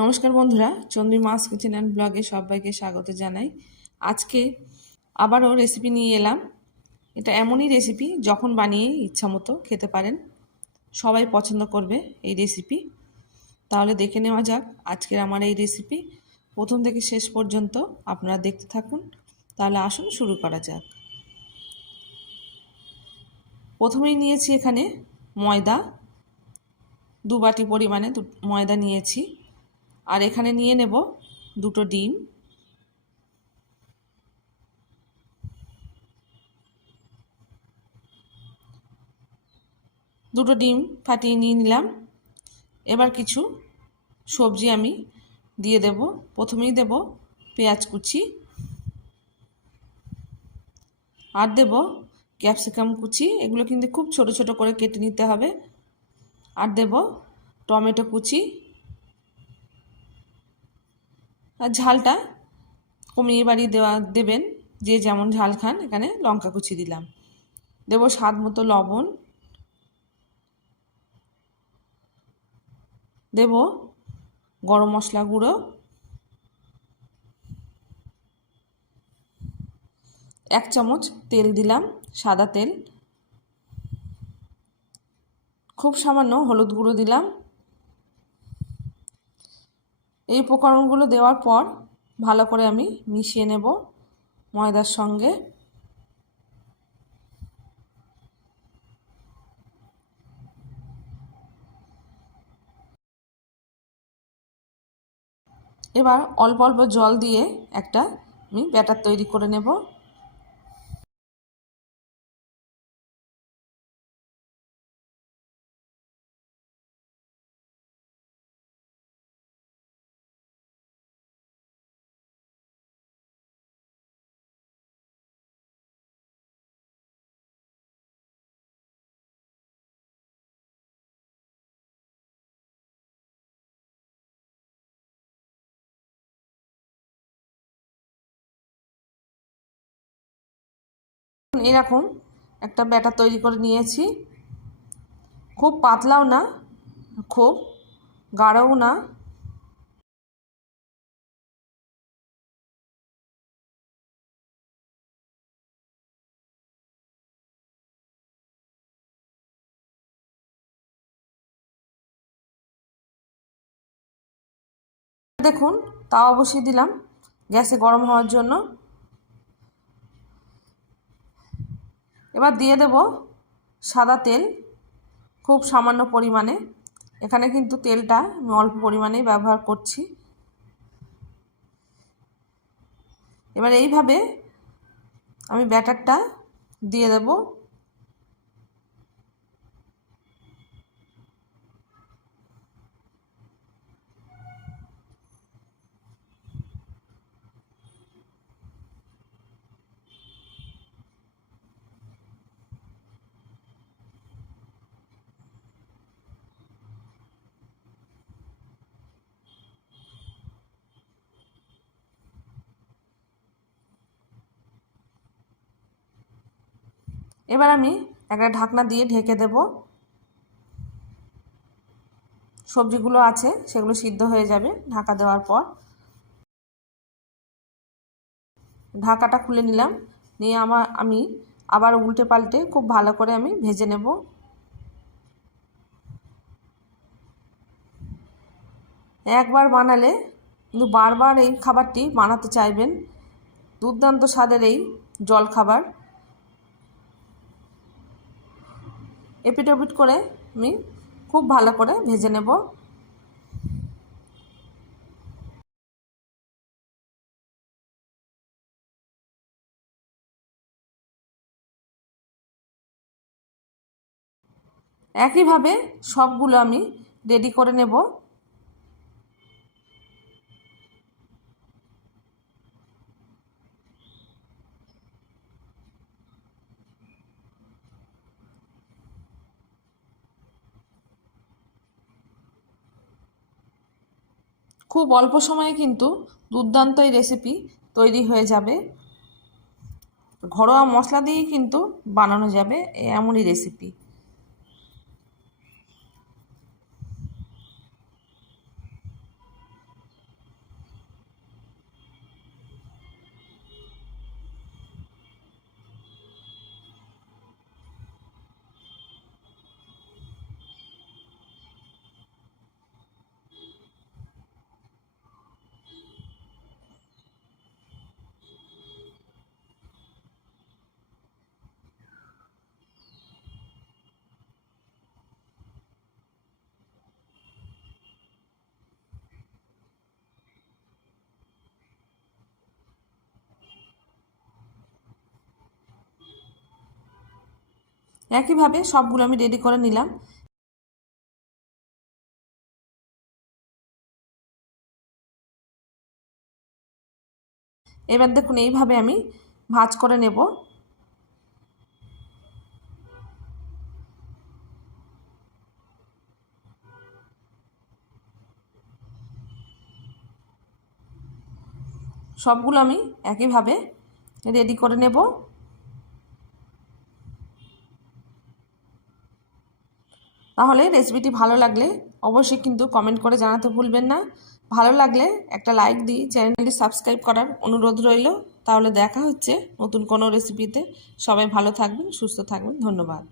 নমস্কার বন্ধুরা, চন্দ্রী মাস kitchen and ব্লগে সবাইকে স্বাগত জানাই। আজকে আবারও রেসিপি নিয়ে এলাম। এটা এমনই রেসিপি যখন বানিয়ে ইচ্ছা মতো খেতে পারেন, সবাই পছন্দ করবে এই রেসিপি তাহলে দেখে নেওয়া যাক আজকের আমার এই রেসিপি প্রথম থেকে শেষ পর্যন্ত আপনারা দেখতে থাকুন। তাহলে আসুন শুরু করা যাক। প্রথমেই নিয়েছি এখানে ময়দা। দু বাটি পরিমাণে ময়দা নিয়েছি। আর এখানে নিয়ে নেব দুটো ডিম। দুটো ডিম ফাটিয়ে নিয়ে নিলাম। এবার কিছু সবজি আমি দিয়ে দেব। প্রথমেই দেব পেঁয়াজ কুচি। আর দেব ক্যাপসিকাম কুচি। এগুলো কিন্তু খুব ছোট ছোট করে কেটে নিতে হবে। আর দেব টমেটো কুচি। ঝালটা কমিয়ে বাড়িয়ে দেওয়া, দেবেন। যে যেমন ঝাল খান, এখানে লঙ্কা কুচি দিলাম। দেব স্বাদ মতো লবণ। দেব গরম মশলা গুঁড়ো। এক চামচ তেল দিলাম, সাদা তেল। খুব সামান্য হলুদ গুঁড়ো দিলাম। এই উপকরণগুলো দেওয়ার পর ভালো করে আমি মিশিয়ে নেব ময়দার সঙ্গে। এবার অল্প অল্প জল দিয়ে একটা আমি ব্যাটার তৈরি করে নেব। এরকম একটা ব্যাটার তৈরি করে নিয়েছি। খুব পাতলাও না, খুব গাঢ়ও না। দেখুন, তাও অবশ্যই দিলাম। গ্যাসে গরম হওয়ার জন্য। এবার দিয়ে দেব সাদা তেল, খুব সামান্য পরিমাণে। এখানে কিন্তু তেলটা আমি অল্প পরিমাণেই ব্যবহার করছি। এবার এইভাবে আমি ব্যাটারটা দিয়ে দেবো। এবার আমি একটা ঢাকনা দিয়ে ঢেকে দেব। সবজিগুলো আছে, সেগুলো সিদ্ধ হয়ে যাবে ঢাকা দেওয়ার পর। ঢাকাটা খুলে নিলাম, নিয়ে আমার আমি আবার উল্টে পাল্টে খুব ভালো করে আমি ভেজে নেব। একবার বানালে কিন্তু বারবার এই খাবারটি বানাতে চাইবেন। দুর্দান্ত স্বাদের এই জল খাবার এপিট ওপিট করে আমি খুব ভালো করে ভেজে নেব। একইভাবে সবগুলো আমি রেডি করে নেব। খুব অল্প সময়ে কিন্তু দুর্দান্ত এই রেসিপি তৈরি হয়ে যাবে। ঘরোয়া মশলা দিয়েই কিন্তু বানানো যাবে এমনই রেসিপি একইভাবে সবগুলো আমি রেডি করে নিলাম। এবার দেখুন, এইভাবে আমি ভাজ করে নেব। সবগুলো আমি একইভাবে রেডি করে নেব। তাহলে রেসিপিটি ভালো লাগলে অবশ্যই কিন্তু কমেন্ট করে জানাতে ভুলবেন না। ভালো লাগলে একটা লাইক দিই চ্যানেলটি সাবস্ক্রাইব করার অনুরোধ রইল। তাহলে দেখা হচ্ছে নতুন কোনো রেসিপিতে সবাই ভালো থাকবেন, সুস্থ থাকবেন, ধন্যবাদ।